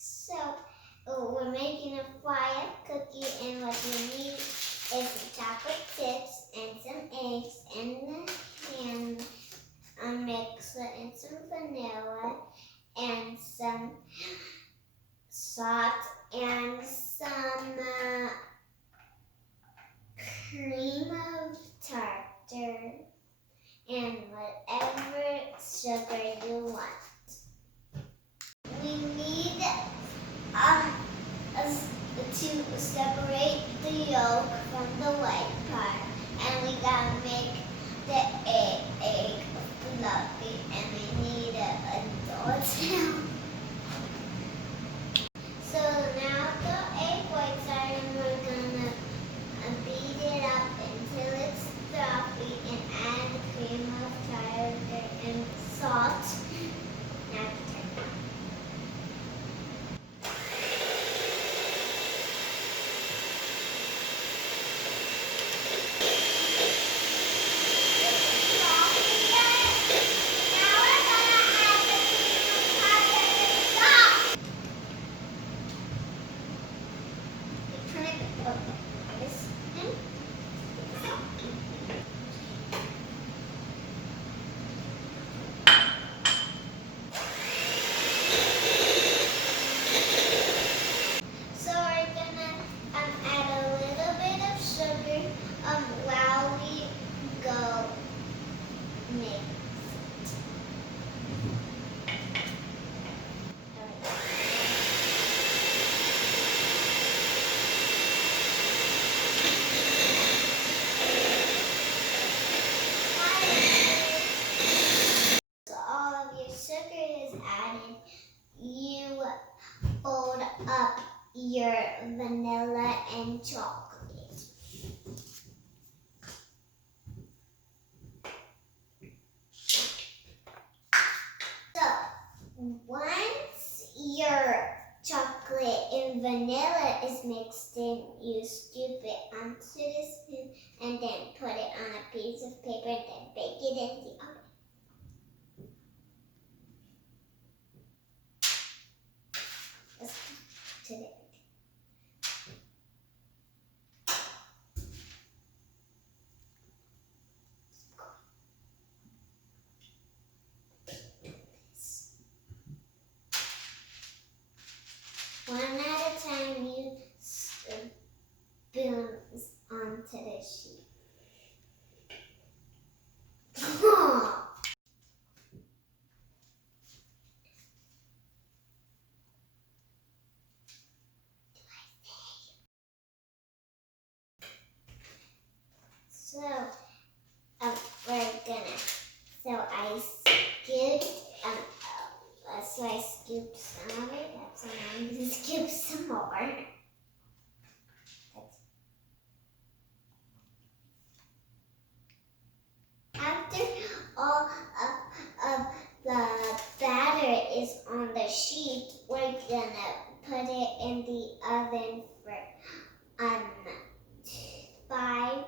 So we're making a fire cookie, and what you need is some chocolate chips and some eggs and a mixer and some vanilla and some salt and some cream of tartar and whatever sugar you want. We need to separate the yolk from the white part, and we gotta make the egg fluffy, and we need a dough. So now the egg whites are, and we're gonna beat it up until it's fluffy and add the cream of tartar and salt. Now turn it on. So we're gonna add a little bit of sugar while we go mix it. So all of your sugar is added. You fold up your vanilla and chocolate. So once your chocolate and vanilla is mixed in, you scoop it onto the spoon and then put it on a piece of paper and then bake it in the oven. To the one at a time, you spoon onto the sheet. So I scooped some of it. So now I'm going to scoop some more. After all of the batter is on the sheet, we're gonna put it in the oven for five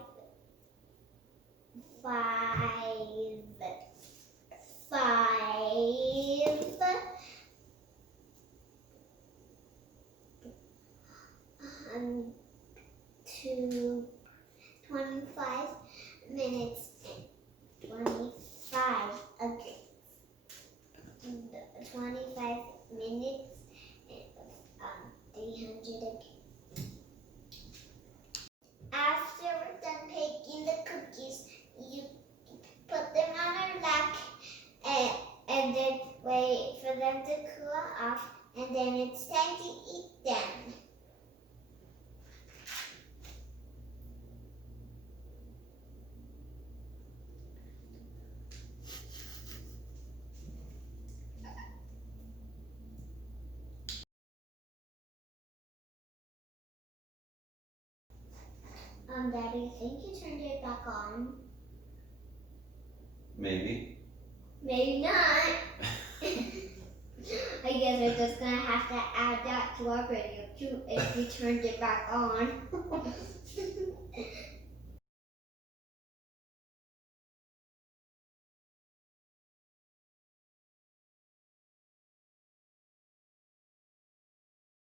to 25 minutes and 25 again. 25 minutes and 300 again. After we're done baking the cookies, you put them on a rack and then wait for them to cool off, and then it's time to eat them. Daddy, think you turned it back on? Maybe. Maybe not. I guess we're just gonna have to add that to our video too if we turned it back on.